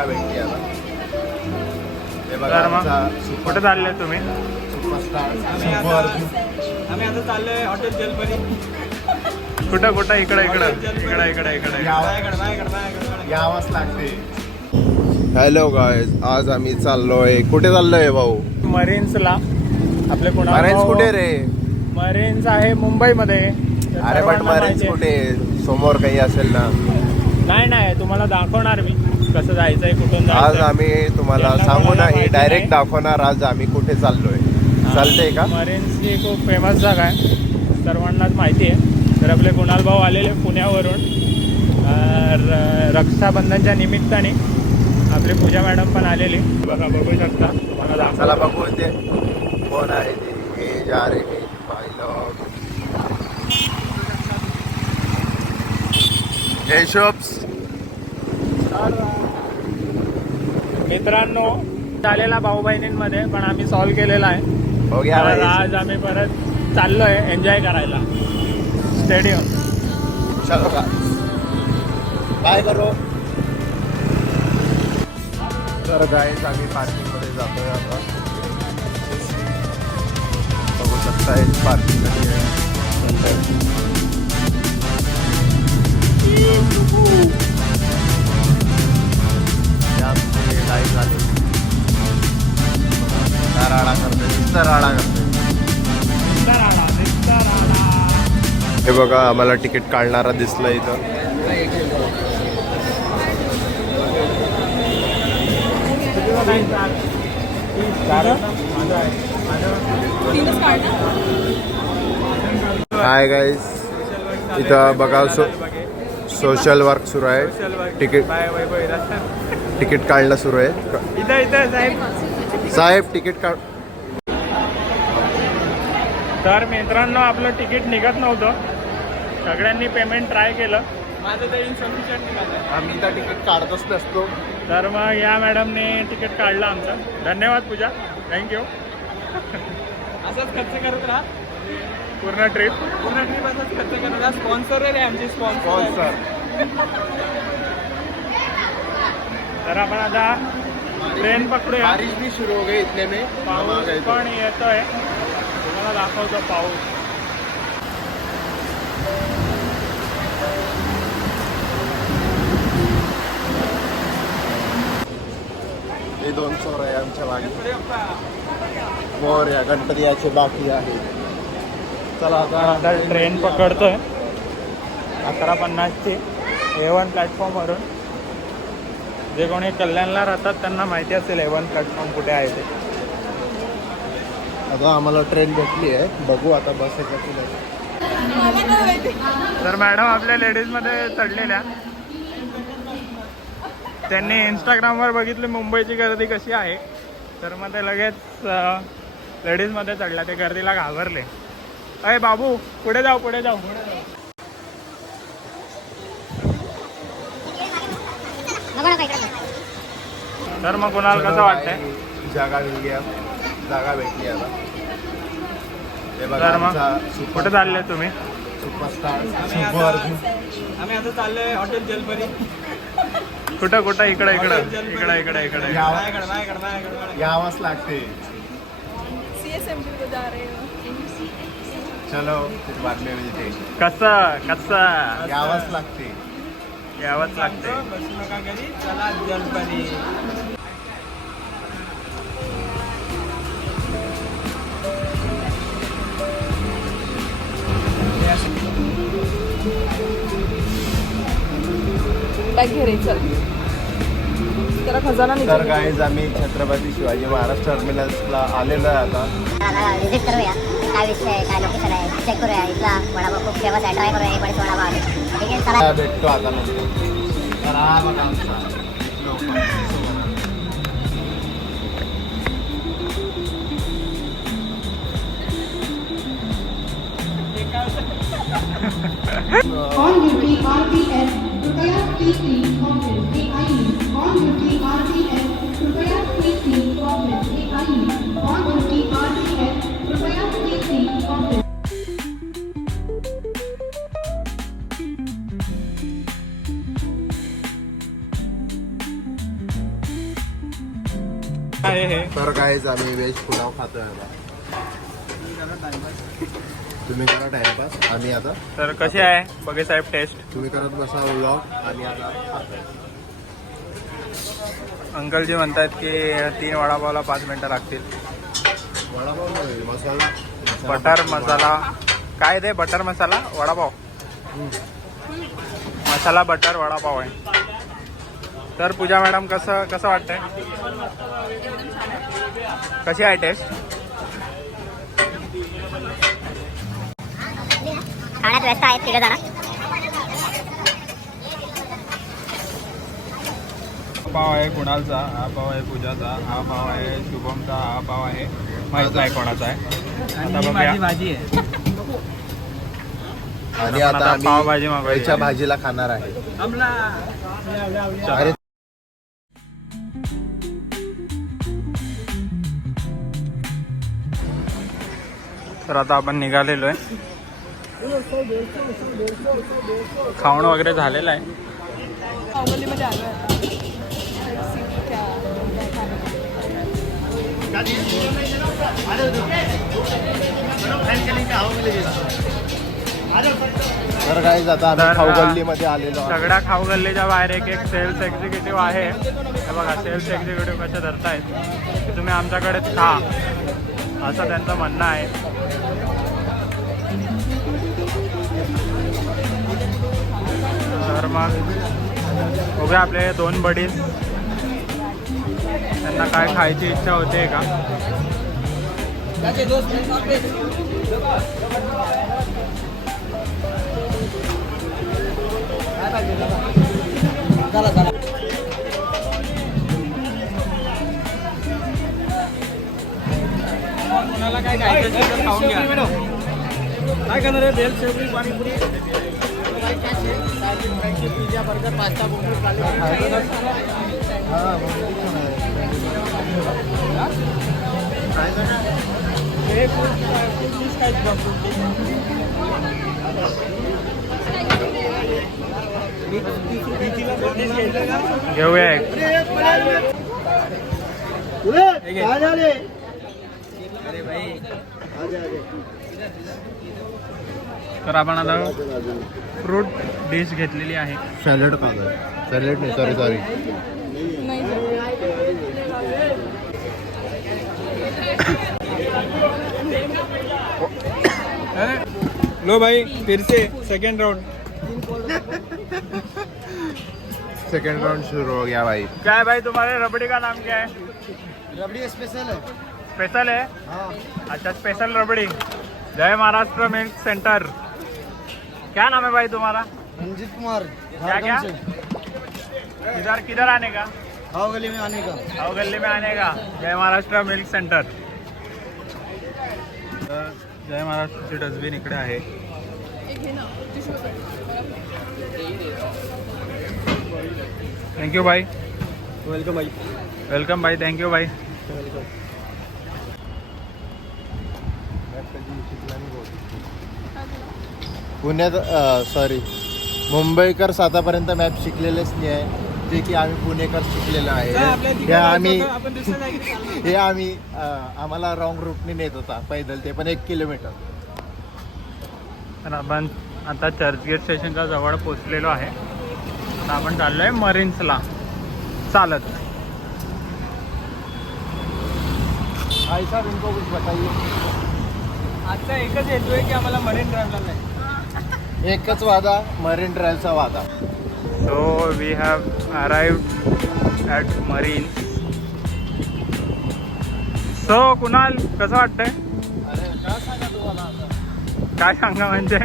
जागा भेटली आता. हे तर बघा मग कुठे चालले तुम्ही? सुपरस्टार आम्ही आता चाललोय हॉटेल जलपरी. कुठं कुठं? इकडे इकडं इकडे इकडे इकडे. यावंच लागते. हॅलो गाईज, आज आम्ही चाललोय. कुठे चाललोय भाऊ? मरीन्सला. आपले कोणा मरेन्स कुठे रे? मरीन्स आहे मुंबईमध्ये. अरे पण मरेन्स कुठे? समोर काही असेल ना? नाही तुम्हाला दाखवणार मी कसं जायचंय, कुठून आज जायचंय. आम्ही तुम्हाला ज्यांना सांगू कोणाला नाही, माहिती डायरेक्ट नाही. दाखवणार आज आम्ही कुठे चाललोय. चालतंय का? मरीन्स ही खूप फेमस जागा आहे, सर्वांनाच माहिती आहे. तर आपले कुणाल भाऊ आलेले पुण्यावरून रक्षाबंधनच्या निमित्ताने. आपली पूजा मॅडम पण आलेली, बघा बघू शकता. तुम्हाला चला बघू ते कोण आहे ते. हे जा रे भाई लोग. हे शॉप्स मित्रांनो, झालेला भाऊ बहिणींमध्ये पण आम्ही सॉल्व्ह केलेला आहे. हो गया तर भाई. आज आम्ही परत चाललोय एन्जॉय करायला स्टेडियम. चलो का बाय करो. तर गाईज आम्ही पार्किंग मध्ये जातोय आता. बघू शकता पार्किंग मध्ये लाईट झाली. राडा करते, राडा करते. हे बघा, आम्हाला तिकीट काढणारा दिसलं इथं. हाय गाईज, इथं बघा सोशल वर्क सुरू आहे. तिकीट काढणं सुरू आहे. साहेब तिकीट काढ. तर मित्रांनो, आपलं तिकीट निघत नव्हतं. सगळ्यांनी पेमेंट ट्राय केलं. माझं तर इन्सफिशियंट निघालं. आम्ही तर तिकीट काढतच नसतो. तर मग या मॅडमने तिकीट काढलं आमचं. धन्यवाद पूजा, थँक्यू. असंच खर्च करत राहा. पूर्ण ट्रिप असंच खर्च करत राहा. स्पॉन्सर आहे आमचे स्पॉन्सर. तर आपण आता ट्रेन पकडूया. बारिश भी सुरू हो गई इतने में. पाऊस पण येतोय, तुम्हाला दाखवतो पाऊस. हे 2 चोर आहे आमच्या मागे. मोर या गणपती याचे बाकी आहे. चला आता ट्रेन पकडतोय 11:50ची A1 प्लॅटफॉर्मवरून. जे कोणी कल्याणला राहतात त्यांना माहिती असेल A1 प्लॅटफॉर्म कुठे आहे ते. आता आम्हाला ट्रेन भेटली आहे, बघू आता बसायचं की नाही. तर मॅडम आपल्या लेडीजमध्ये चढलेल्या. त्यांनी इंस्टाग्रामवर बघितली मुंबईची गर्दी कशी आहे, तर मग ते लगेच लेडीजमध्ये चढल्या. ते गर्दीला घाबरले. अय बाबू, पुढे जाऊ पुढे जाऊ. तर मग कुणाला कसं वाटतंय? जागा भेटली आता. हे बघा तर मग कुठे चालले तुम्ही? सुपरस्टार आम्ही आता चाललोय हॉटेल जलपरी. कुठं कुठं? इकडे इकडे इकडे इकडे इकडे. यावंच लागते. CSMT को जा रहे हो. चलो फिर बाद में मिलते. कसं यावंच लागते. यावंच लागते. बसू नका घरी, चला जलपरी. बॅग घे रे, चल. जरा खजाना तर निघाल. गाईज आम्ही छत्रपती शिवाजी महाराज टर्मिनल्सला आलेलो आहे आता. विजिट करूया. काय विषय आहे, काय लोकेशन आहे, चेक करूया. इथला वडापाव खूप फेमस आहे, ट्राय करूया. बरेच वडापाव आहे. ठीक आहे, चला. भेटतो आता नंतर. तर हा बघा आमचा On duty RPS, कृपया TC office AIE. On duty RPS, कृपया TC office AIE. On duty RPS, कृपया TC ऑफिस. आहे हे तर काहीच आम्ही व्हेज पुलाव खातोय आता. तुम्ही करा टाइमपास, आम्ही आता तर कशी आहे बघे साहेब टेस्ट. तुम्ही करत बसा व्लॉग, आम्ही आता खातोय. अंकलजी म्हणतात की 3 वडापावला 5 मिनिटं लागतील. वडापाव नाही, मसाला बटर मसाला काय ते बटर मसाला वडापाव, मसाला बटर वडापाव आहे. तर पूजा मॅडम कसं कसं वाटतंय, कशी आहे टेस्ट. खाण्यात व्यस्त आहेत 3 जण. पाव आहे कुणालचा, हा पाव आहे पूजाचा, हा पाव आहे शुभमचा, हा पाव आहे माहित नाही कोणाचा आहे. आता बघूया. भाजी आहे. आणि आपण आता पावभाजी आम्ही मागवली. याच्या भाजीला खाणार आहे. चला. तर आता आपण निघालेलो आहे. खावणं वगैरे झालेलं आहे. अवगलीमध्ये आलो आहे तर काहीच आता आम्ही तर, खाऊ गल्लीमध्ये आलेलो आहोत. सगळ्या खाऊ गल्लीच्या बाहेर एक एक सेल्स एक्झिक्युटिव्ह आहे. हे बघा सेल्स एक्झिक्युटिव्ह कसे धरतायत की तुम्ही आमच्याकडेच खा, असं त्यांचं म्हणणं आहे. तर मग बघूया आपले 2 बडीज, त्यांना काय खायची इच्छा होते का. कोणाला काय खायचं असेल तर खाऊन घ्या. काय करणार आहे, भेल शेवटी पाणीपुरी पिझ्झा बर्गर पास्ता घेऊया एक. तर आपण आता फ्रूट डिश घेतलेली आहे. सॅलड खातोय. सॅलड नाही, सॉरी. लो भाई फिर से सेकेंड राउंड. सेकंड राउंड शुरू हो गया भाई. क्या है भाई तुम्हारे रबड़ी का नाम क्या है. रबड़ी स्पेशल है. स्पेशल है. अच्छा स्पेशल रबड़ी. जय महाराष्ट्र मिल्क सेंटर. क्या नाम है भाई तुम्हारा. रंजीत कुमार. क्या किधर आने का. खाओ गली में आने का. खाओ गल्ली में आने का. जय महाराष्ट्र मिल्क सेंटर. तर जय महाराष्ट्रची डस्टबिन इकडे आहे. थँक्यू भाई. वेलकम भाई. वेलकम भाई. थँक्यू भाई. पुण्यात मुंबईकर आतापर्यंत मॅप शिकलेलेच नाही आहे, जे की आम्ही पुणेकर शिकलेलो आहे. हे आम्ही आम्हाला रॉंग रूटने नेत होता पैदल, ते पण 1 किलोमीटर. तर आपण आता चर्चगेट स्टेशनच्या जवळ पोचलेलो आहे. आता आपण चाललो आहे मरीन्सला चालत. भाई साहब इनको कुछ बताइए. आजचा एकच हेतू आहे की आम्हाला मरीन ड्राईव्हला नाही. एकच वादा, मरीन ड्राईव्हचा वादा. So we have arrived at Marine. So Kunal कसं वाटतंय. अरे काय सांगा तुम्हाला आता. काय सांगा म्हणजे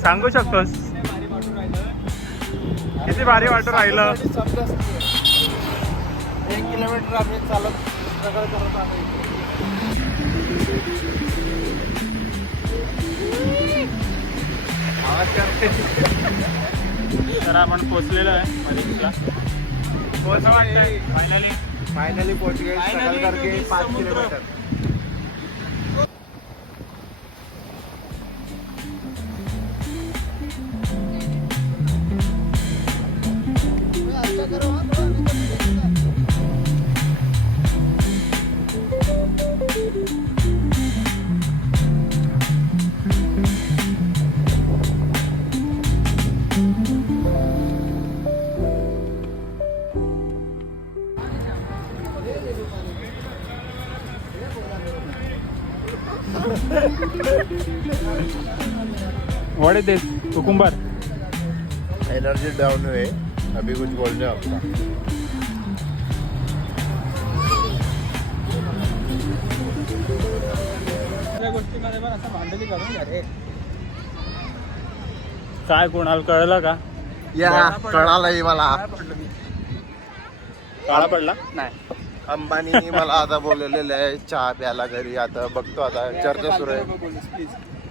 सांगू शकतोस. किती भारी वाटू राहिलं. 1 किलोमीटर आम्ही चालत सगळं करत आलो. आवाज करते. तर आपण पोचलेलो आहे मरीन्सला. कसं वाटतंय फायनली पहुंच गए स्ट्रगल करके 5 kilometre. What is this cucumber? Energy down हुए अभी कुछ बोलने आपका. त्या गोष्टीमध्ये पण असं भांडली करून घ्या रे. काय कोणाला कळलं का? या कळालंय मला. काळा पडला? नाही अंबानी मला आता बोललेलं आहे चहा प्यायला घरी. आता बघतो, आता चर्चा सुरू आहे. प्लीज.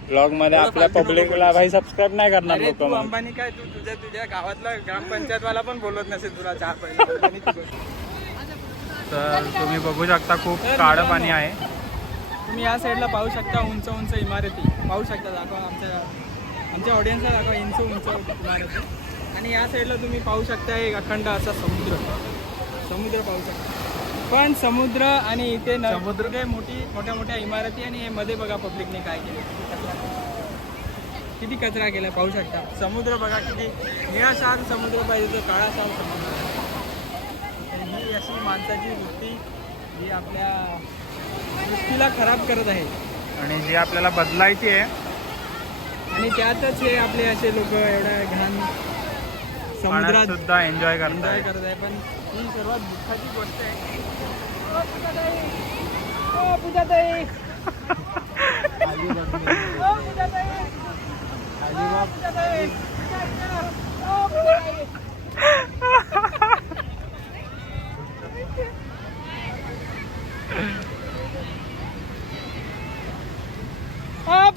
ब्लॉग मध्ये आपल्या पब्लिकला भाई सबस्क्राईब नाही करणार अरे लोक तू मग. अंबानी काय तू तुझ्या गावातला ग्रामपंचायत वाला पण बोलत नसेल तुला चहा पाहिजे. तर तुम्ही बघू शकता खूप काळं पाणी आहे. तुम्ही या साईडला पाहू शकता उंच उंच इमारती पाहू शकता. दाखवा आमच्या ऑडियन्सला दाखवा उंच इमारती. आणि या साईडला तुम्ही पाहू शकता एक अखंड असा समुद्र पाहू शकता. पण समुद्र आणि इथे समुद्र मोठ्या मोठ्या इमारती आणि हे मध्ये बघा पब्लिकने काय केलं, किती कचरा केला पाहू शकता. समुद्र बघा किती निळाशार समुद्र पाहिजे तो काळाशार समुद्र. ही अशी माणसाची वृत्ती जी आपल्या सृष्टीला खराब करत आहे आणि जी आपल्याला बदलायची आहे. आणि त्यातच हे आपले असे लोक एवढ्या घाण पाण्यात समुद्रात सुद्धा एन्जॉय एन्जॉय करताय. करत आहे. पण ही सर्वात दुःखाची गोष्ट आहे.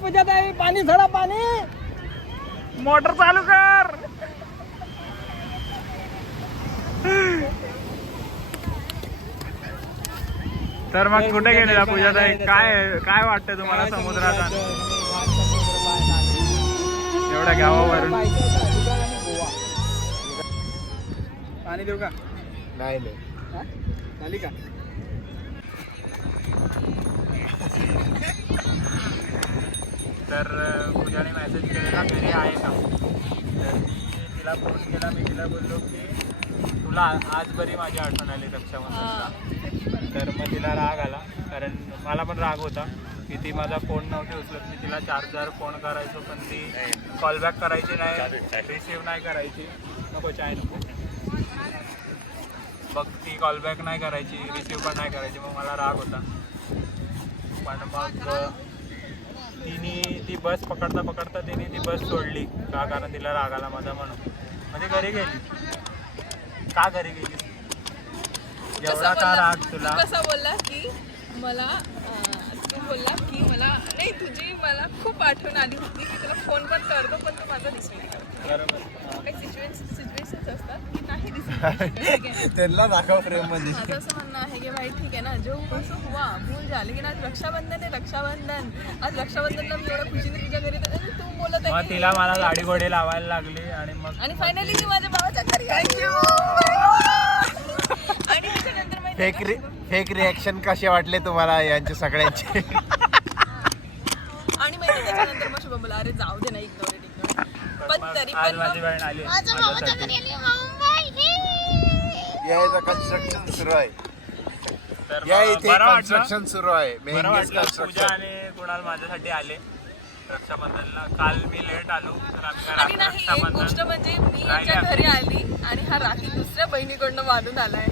पूजाताई पाणी झडा पाणी. मोटर चालू कर. तर मग कुठे गेलेला पूजाताई? काय वाटतं तुम्हाला समुद्रात एवढ्या गावावरून? पाणी देऊ का? नाही झाली का? तर पूजाने मेसेज केलेला घरी आहे का. तर मी तिला फोन केला. मी तिला बोललो की तुला आज बरी माझी आठवण आली रक्षाबंधनला. तर मग तिला राग आला, कारण मला पण राग होता की ती माझा फोन नव्हती उचलत. मी तिला 4 फोन करायचो पण ती कॉलबॅक करायची नाही, रिसीव नाही करायची. नको चाय नको. मग ती कॉलबॅक नाही करायची, रिसीव पण नाही करायची. मग मला राग होता. पण मग ती बस पकडता तिने ती बस सोडली का, कारण तिला राग आला माझा म्हणून. म्हणजे घरी गेली. का घरी गेली? एवढा का राग तुला? कसा बोलला की मला तू बोलला की मला नाही तुझी मला खूप आठवण आली होती की तुला फोन पण करतो पण तू माझा रिसीव नाही करतो. बरोबर. काही सिच्युएशन्स असतात की नाही रिसीव. त्यांना दाखव फ्रेम मध्ये. माझं असं म्हणणं आहे की भाई ठीक आहे ना, जो कसं हुआ भूल जा, लेकिन आज रक्षाबंधन आहे. आज रक्षाबंधनला मी एवढ्या खुशीने तुझ्या घरी तर तू बोलत आहे मग तिला मला लाडी गोडी लावायला लागली आणि मग आणि फायनली मी माझ्या भावाच्या घरी आली. आणि त्याच्यानंतर माहिती फेक रिॲक्शन कसे वाटले तुम्हाला यांचे सगळ्यांचे? आणि माहिती त्याच्यानंतर मग शुभम बोला अरे जाऊ दे ना, इग्नोर. पण तरी आज पण माझी बहीण आली माझ्यासाठी. यायचं कन्स्ट्रक्शन सुरू आहे. तर या मग इथे बरं वाटलं. कन्स्ट्रक्शन सुरू आहे. बरं मेहंगीज वाटलं. पूजा कन्स्ट्रक्शन. आणि कुणाल माझ्यासाठी आले रक्षाबंधनला. काल मी लेट आलो तर आणि आम्ही नाही एक गोष्ट रक्षाबंधन म्हणजे मी याच्या घरी आली आणि हा राखी दुसऱ्या बहिणीकडनं बांधून आलाय.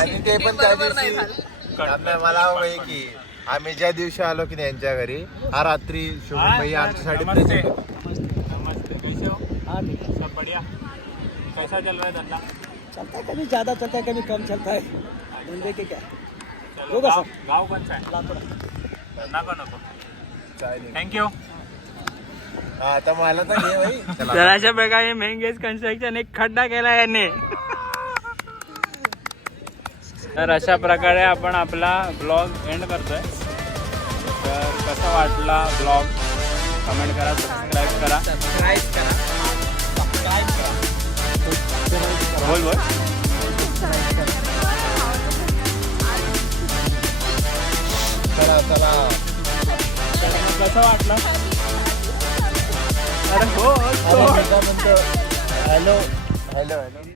आणि ते पण ते त्या बरोबर नाही दिवशी झालं. आम्ही मला हवंय की आम्ही ज्या दिवशी आलो की यांच्या घरी, हा रात्री शुभमभाई आमच्यासाठी नमस्ते. नमस्ते. कैसे हो? सब बढ़िया. कैसा चल रहा है धंधा? चलता है कभी ज़्यादा चलता है कभी कम चलता है. धंधे के क्या चलो गाव कोणचा आहे? नको नको. थँक्यू. आता मला तर घे भाई. चला. तर अशा प्रकारे मेंगेज कन्स्ट्रक्शन एक खड्डा केला याने. तर अशा प्रकारे आपण आपला ब्लॉग एंड करतोय. तर कसा वाटला ब्लॉग कमेंट करा, सबस्क्राईब करा. बोल बोल. चला. कसं वाटलं? अरे हो हॅलो.